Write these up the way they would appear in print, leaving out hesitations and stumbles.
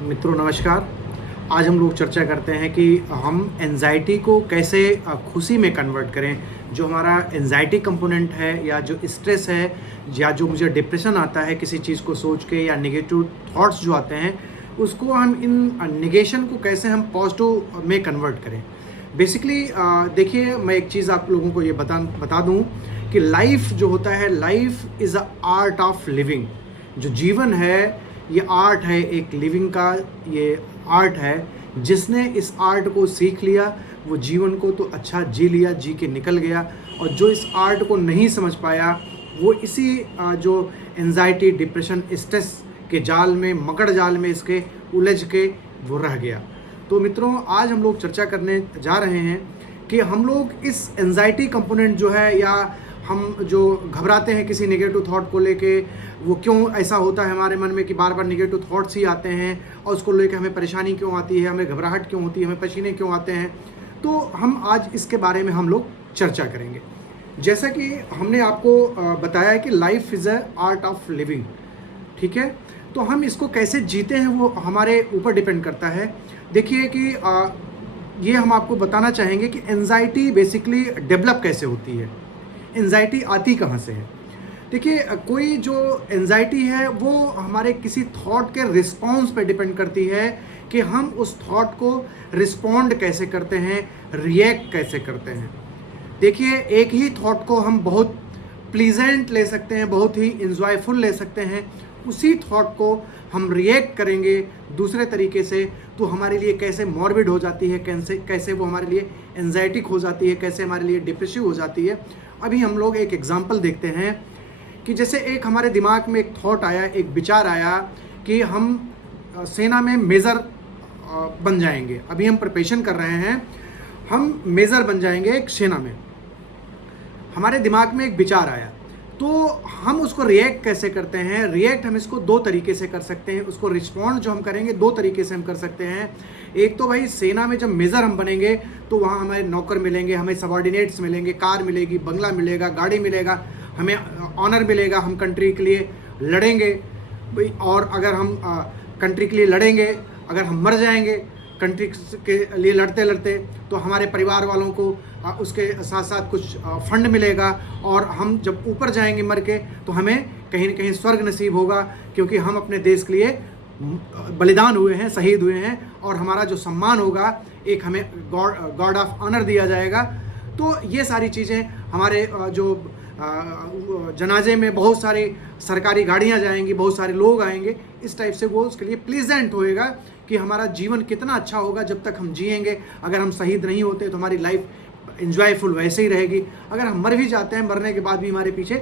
मित्रों नमस्कार। आज हम लोग चर्चा करते हैं कि हम एंजाइटी को कैसे खुशी में कन्वर्ट करें। जो हमारा एंजाइटी कंपोनेंट है या जो स्ट्रेस है या जो मुझे डिप्रेशन आता है किसी चीज़ को सोच के या नेगेटिव थॉट्स जो आते हैं उसको हम इन नेगेशन को कैसे हम पॉजिटिव में कन्वर्ट करें। बेसिकली देखिए, मैं एक चीज़ आप लोगों को ये बता दूं कि लाइफ जो होता है, life is a art of living. जो जीवन है ये आर्ट है, एक लिविंग का ये आर्ट है। जिसने इस आर्ट को सीख लिया वो जीवन को तो अच्छा जी लिया, जी के निकल गया। और जो इस आर्ट को नहीं समझ पाया वो इसी जो एंजाइटी, डिप्रेशन, स्ट्रेस के जाल में, मकड़ जाल में इसके उलझ के वो रह गया। तो मित्रों, आज हम लोग चर्चा करने जा रहे हैं कि हम लोग इस एंजाइटी कंपोनेंट जो है, या हम जो घबराते हैं किसी नेगेटिव थॉट को लेके, वो क्यों ऐसा होता है हमारे मन में कि बार बार नेगेटिव थॉट्स ही आते हैं और उसको लेकर हमें परेशानी क्यों आती है, हमें घबराहट क्यों होती है, हमें पसीने क्यों आते हैं। तो हम आज इसके बारे में हम लोग चर्चा करेंगे। जैसा कि हमने आपको बताया है कि life is a art of living, ठीक है। तो हम इसको कैसे जीते हैं वो हमारे ऊपर डिपेंड करता है। देखिए कि ये हम आपको बताना चाहेंगे कि एंजाइटी बेसिकली डेवलप कैसे होती है, एंजाइटी आती कहाँ से है। देखिए, कोई जो एंजाइटी है वो हमारे किसी थॉट के रिस्पॉन्स पे डिपेंड करती है कि हम उस थॉट को रिस्पॉन्ड कैसे करते हैं, रिएक्ट कैसे करते हैं। देखिए, एक ही थॉट को हम बहुत प्लीजेंट ले सकते हैं, बहुत ही इंजॉयफुल ले सकते हैं। उसी थॉट को हम रिएक्ट करेंगे दूसरे तरीके से तो हमारे लिए कैसे मॉर्बिड हो जाती है, कैसे वो हमारे लिए एंजाइटिक हो जाती है, कैसे हमारे लिए डिप्रेसिव हो जाती है। अभी हम लोग एक एग्जांपल देखते हैं कि जैसे एक हमारे दिमाग में एक थॉट आया, एक विचार आया कि हम सेना में मेजर बन जाएंगे। अभी हम प्रिपरेशन कर रहे हैं, हम मेजर बन जाएंगे एक सेना में। हमारे दिमाग में एक विचार आया, तो हम उसको रिएक्ट कैसे करते हैं। रिएक्ट हम इसको दो तरीके से कर सकते हैं। उसको रिस्पॉन्ड जो हम करेंगे दो तरीके से हम कर सकते हैं। एक तो भाई, सेना में जब मेजर हम बनेंगे तो वहाँ हमें नौकर मिलेंगे, हमें सबॉर्डिनेट्स मिलेंगे, कार मिलेगी, बंगला मिलेगा, गाड़ी मिलेगा, हमें ऑनर मिलेगा, हम कंट्री के लिए लड़ेंगे भाई। और अगर हम कंट्री के लिए लड़ेंगे, अगर हम मर जाएंगे कंट्री के लिए लड़ते लड़ते, तो हमारे परिवार वालों को उसके साथ साथ कुछ फंड मिलेगा। और हम जब ऊपर जाएंगे मर के तो हमें कहीं ना कहीं स्वर्ग नसीब होगा, क्योंकि हम अपने देश के लिए बलिदान हुए हैं, शहीद हुए हैं। और हमारा जो सम्मान होगा, एक हमें गॉड ऑफ ऑनर दिया जाएगा। तो ये सारी चीज़ें हमारे जो जनाजे में बहुत सारी सरकारी गाड़ियां जाएंगी, बहुत सारे लोग आएंगे। इस टाइप से वो उसके लिए प्लीजेंट होएगा कि हमारा जीवन कितना अच्छा होगा जब तक हम जिएंगे। अगर हम शहीद नहीं होते तो हमारी लाइफ एंजॉयफुल वैसे ही रहेगी। अगर हम मर भी जाते हैं, मरने के बाद भी हमारे पीछे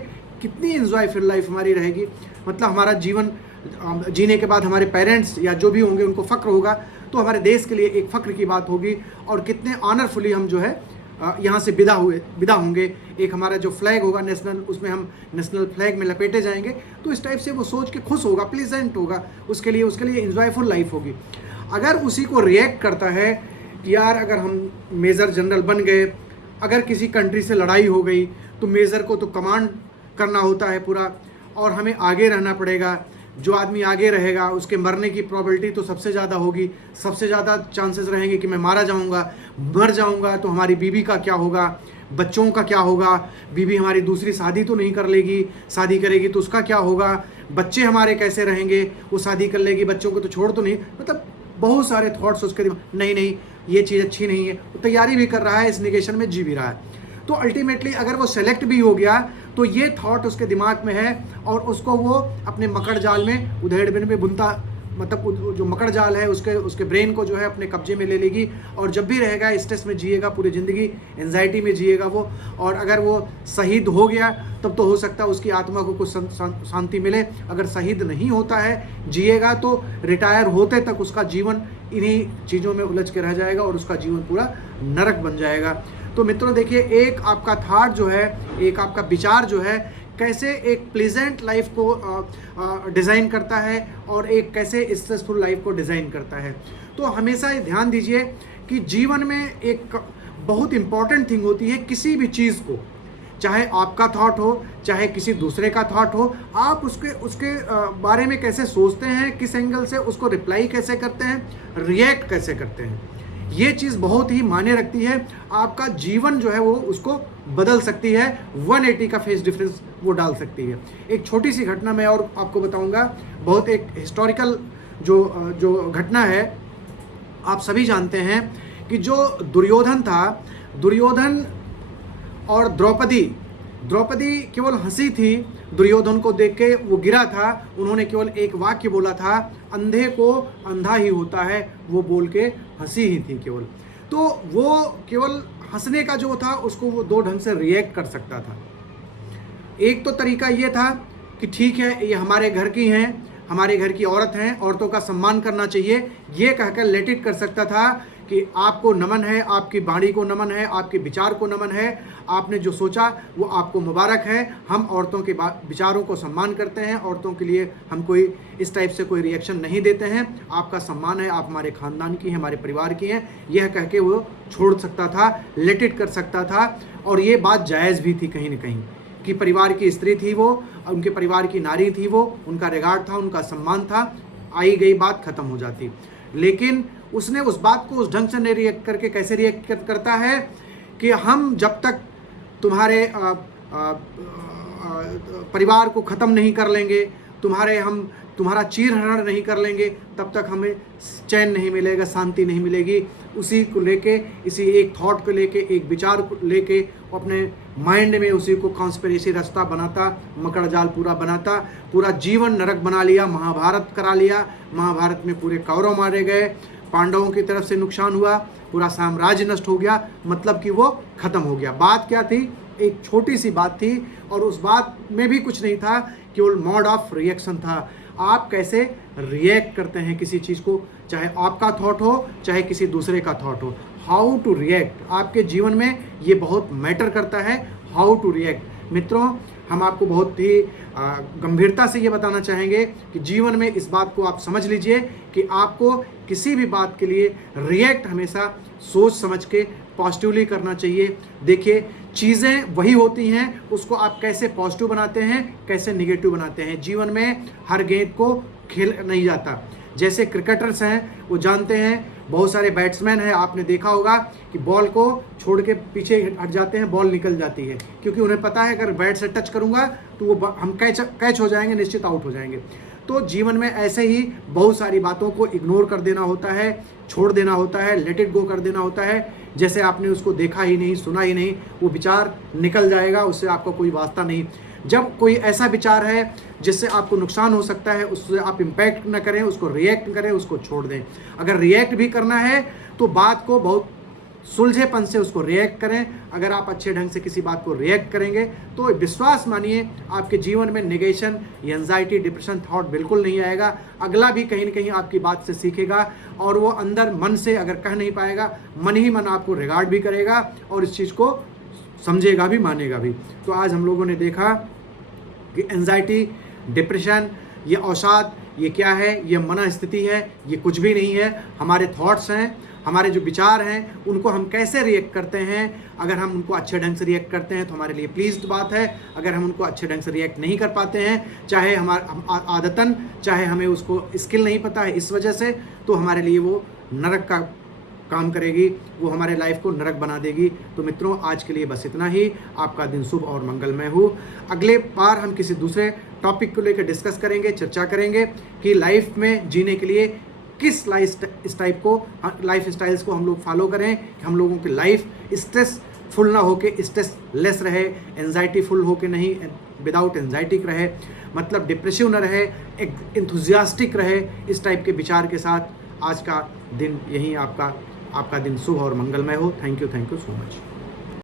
कितनी एंजॉयफुल लाइफ हमारी रहेगी। मतलब हमारा जीवन जीने के बाद हमारे पेरेंट्स या जो भी होंगे उनको फ़ख्र होगा, तो हमारे देश के लिए एक फ़ख्र की बात होगी। और कितने ऑनरफुली हम जो है यहाँ से विदा होंगे। एक हमारा जो फ्लैग होगा नेशनल, उसमें हम नेशनल फ्लैग में लपेटे जाएंगे। तो इस टाइप से वो सोच के खुश होगा, प्लीजेंट होगा, उसके लिए एंजॉयफुल लाइफ होगी। अगर उसी को रिएक्ट करता है कि यार अगर हम मेजर जनरल बन गए, अगर किसी कंट्री से लड़ाई हो गई तो मेजर को तो कमांड करना होता है पूरा, और हमें आगे रहना पड़ेगा। जो आदमी आगे रहेगा उसके मरने की प्रोबेबिलिटी तो सबसे ज़्यादा होगी, सबसे ज़्यादा चांसेस रहेंगे कि मैं मारा जाऊंगा। मर जाऊंगा तो हमारी बीवी का क्या होगा, बच्चों का क्या होगा। बीवी हमारी दूसरी शादी तो नहीं कर लेगी, शादी करेगी तो उसका क्या होगा। बच्चे हमारे कैसे रहेंगे, वो शादी कर लेगी, बच्चों को तो छोड़ तो नहीं। मतलब बहुत सारे थॉट्स उसके दिमाग, नहीं ये चीज़ अच्छी नहीं है। वो तैयारी भी कर रहा है, इस निगेशन में जी भी रहा है। तो अल्टीमेटली अगर वो सेलेक्ट भी हो गया तो ये थॉट उसके दिमाग में है और उसको वो अपने मकड़ जाल में उधेड़बुन में बुनता, मतलब जो मकड़ जाल है उसके ब्रेन को जो है अपने कब्जे में ले लेगी। और जब भी रहेगा स्ट्रेस में जिएगा, पूरी ज़िंदगी एंजाइटी में जिएगा वो। और अगर वो शहीद हो गया तब तो हो सकता है उसकी आत्मा को कुछ शांति मिले। अगर शहीद नहीं होता है, जिएगा, तो रिटायर होते तक उसका जीवन इन्हीं चीज़ों में उलझ के रह जाएगा और उसका जीवन पूरा नरक बन जाएगा। तो मित्रों देखिए, एक आपका थॉट जो है, एक आपका विचार जो है, कैसे एक प्लेजेंट लाइफ को डिज़ाइन करता है और एक कैसे स्ट्रेसफुल लाइफ को डिज़ाइन करता है। तो हमेशा ये ध्यान दीजिए कि जीवन में एक बहुत इम्पॉर्टेंट थिंग होती है, किसी भी चीज़ को चाहे आपका थॉट हो, चाहे किसी दूसरे का थॉट हो, आप उसके उसके बारे में कैसे सोचते हैं, किस एंगल से उसको रिप्लाई कैसे करते हैं, रिएक्ट कैसे करते हैं, ये चीज़ बहुत ही मायने रखती है। आपका जीवन जो है वो उसको बदल सकती है, 180 का फेस डिफरेंस वो डाल सकती है। एक छोटी सी घटना मैं और आपको बताऊंगा, बहुत एक हिस्टोरिकल जो घटना है। आप सभी जानते हैं कि जो दुर्योधन था, दुर्योधन और द्रौपदी केवल हंसी थी दुर्योधन को देख के, वो गिरा था, उन्होंने केवल एक वाक्य बोला था, अंधे को अंधा ही होता है, वो बोल के हंसी ही थी केवल। तो वो केवल हंसने का जो था उसको वो दो ढंग से रिएक्ट कर सकता था। एक तो तरीका ये था कि ठीक है ये हमारे घर की हैं, हमारे घर की औरत हैं, औरतों का सम्मान करना चाहिए, ये कहकर लेट इट कर सकता था कि आपको नमन है, आपकी वाणी को नमन है, आपके विचार को नमन है, आपने जो सोचा वो आपको मुबारक है, हम औरतों के विचारों को सम्मान करते हैं, औरतों के लिए हम कोई इस टाइप से कोई रिएक्शन नहीं देते हैं, आपका सम्मान है, आप हमारे खानदान की हैं, हमारे परिवार की हैं, यह कह के वो छोड़ सकता था, लेट इट कर सकता था। और ये बात जायज़ भी थी कहीं ना कहीं कि परिवार की स्त्री थी वो, उनके परिवार की नारी थी वो, उनका रिगार्ड था, उनका सम्मान था, आई गई बात खत्म हो जाती। लेकिन उसने उस बात को उस ढंग से नहीं रिएक्ट करके कैसे रिएक्ट करता है कि हम जब तक तुम्हारे परिवार को ख़त्म नहीं कर लेंगे, तुम्हारा चीरहरण नहीं कर लेंगे, तब तक हमें चैन नहीं मिलेगा, शांति नहीं मिलेगी। उसी को लेके, इसी एक थॉट को लेके, एक विचार को लेके अपने माइंड में उसी को कॉन्स्पिरेसी रास्ता बनाता, मकड़ जाल पूरा बनाता, पूरा जीवन नरक बना लिया, महाभारत करा लिया। महाभारत में पूरे कौरव मारे गए, पांडवों की तरफ से नुकसान हुआ, पूरा साम्राज्य नष्ट हो गया, मतलब कि वो खत्म हो गया। बात क्या थी? एक छोटी सी बात थी और उस बात में भी कुछ नहीं था, केवल मोड ऑफ रिएक्शन था। आप कैसे रिएक्ट करते हैं किसी चीज़ को, चाहे आपका थॉट हो, चाहे किसी दूसरे का थॉट हो। हाउ टू रिएक्ट, आपके जीवन में ये बहुत मैटर करता है, हाउ टू रिएक्ट। मित्रों, हम आपको बहुत ही गंभीरता से ये बताना चाहेंगे कि जीवन में इस बात को आप समझ लीजिए कि आपको किसी भी बात के लिए रिएक्ट हमेशा सोच समझ के पॉजिटिवली करना चाहिए। देखिए, चीज़ें वही होती हैं, उसको आप कैसे पॉजिटिव बनाते हैं, कैसे निगेटिव बनाते हैं। जीवन में हर गेंद को खेल नहीं जाता। जैसे क्रिकेटर्स हैं, वो जानते हैं, बहुत सारे बैट्समैन हैं, आपने देखा होगा कि बॉल को छोड़ के पीछे हट जाते हैं, बॉल निकल जाती है, क्योंकि उन्हें पता है अगर बैट से टच करूंगा तो वो हम कैच हो जाएंगे, निश्चित आउट हो जाएंगे। तो जीवन में ऐसे ही बहुत सारी बातों को इग्नोर कर देना होता है, छोड़ देना होता है, लेट इट गो कर देना होता है। जैसे आपने उसको देखा ही नहीं, सुना ही नहीं, वो विचार निकल जाएगा, उससे आपका कोई वास्ता नहीं। जब कोई ऐसा विचार है जिससे आपको नुकसान हो सकता है, उससे आप इम्पैक्ट न करें, उसको रिएक्ट करें, उसको छोड़ दें। अगर रिएक्ट भी करना है तो बात को बहुत सुलझेपन से उसको रिएक्ट करें। अगर आप अच्छे ढंग से किसी बात को रिएक्ट करेंगे तो विश्वास मानिए आपके जीवन में नेगेशन, एंजाइटी, डिप्रेशन थॉट बिल्कुल नहीं आएगा। अगला भी कहीं न कहीं आपकी बात से सीखेगा और वो अंदर मन से अगर कह नहीं पाएगा, मन ही मन आपको रिगार्ड भी करेगा और इस चीज़ को समझेगा भी, मानेगा भी। तो आज हम लोगों ने देखा कि एंजाइटी, डिप्रेशन, ये अवसाद, ये क्या है? ये मनस्थिति है, ये कुछ भी नहीं है। हमारे थॉट्स हैं, हमारे जो विचार हैं, उनको हम कैसे रिएक्ट करते हैं। अगर हम उनको अच्छे ढंग से रिएक्ट करते हैं तो हमारे लिए प्लीज्ड बात है। अगर हम उनको अच्छे ढंग से रिएक्ट नहीं कर पाते हैं, चाहे आदतन, चाहे हमें उसको स्किल नहीं पता है इस वजह से, तो हमारे लिए वो नरक का काम करेगी, वो हमारे लाइफ को नरक बना देगी। तो मित्रों, आज के लिए बस इतना ही। आपका दिन शुभ और मंगलमय हो। अगले बार हम किसी दूसरे टॉपिक को लेकर डिस्कस करेंगे, चर्चा करेंगे कि लाइफ में जीने के लिए किस लाइफ स्टाइल्स को हम लोग फॉलो करें कि हम लोगों की लाइफ स्ट्रेस फुल ना होके स्ट्रेस लेस रहे, एंजाइटी फुल होके नहीं, विदाउट एंजाइटी रहे, मतलब डिप्रेसिव ना रहे, एक इंथुजियास्टिक रहे। इस टाइप के विचार के साथ आज का दिन यही आपका दिन शुभ और मंगलमय हो। Thank you so much.